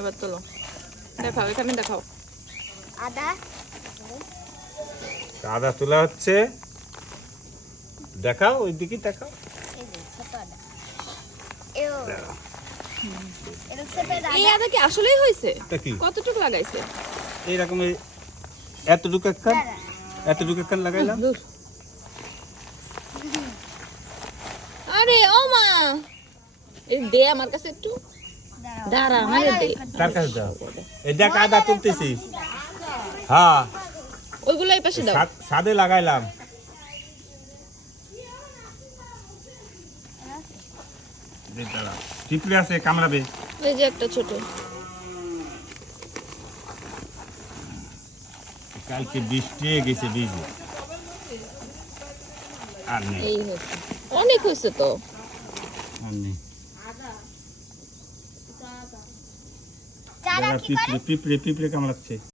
এবার তোলো, দেখাও, এখানে দেখাও। আদা আদা তোলা হচ্ছে, দেখাও ওই দিকে দেখাও। এই যে ছোট আদা এটা সেপের এই আদা আদা কি আসলেই হয়েছে? এটা কি কতটুকু লাগাইছে? এইরকম এতটুকু একখান লাগাইলাম। দূর। আরে ও মা, এই দে আমার কাছে একটু, দাঁড়া আমারে দে। কার কাছে দাও? এই দেখ আদা তুলতেছি। হ্যাঁ ওইগুলো এই পাশে দাও। সাদে লাগাইলাম। পিঁপড়ে আছে কামড়াবে। এই যে একটা ছোট। কালকে বৃষ্টি গেছে ভিজে আর নেই, এই হচ্ছে, অনেক হয়েছে তো। আর নেই। চারা কি করে পিঁপড়ে কামড়াচ্ছে।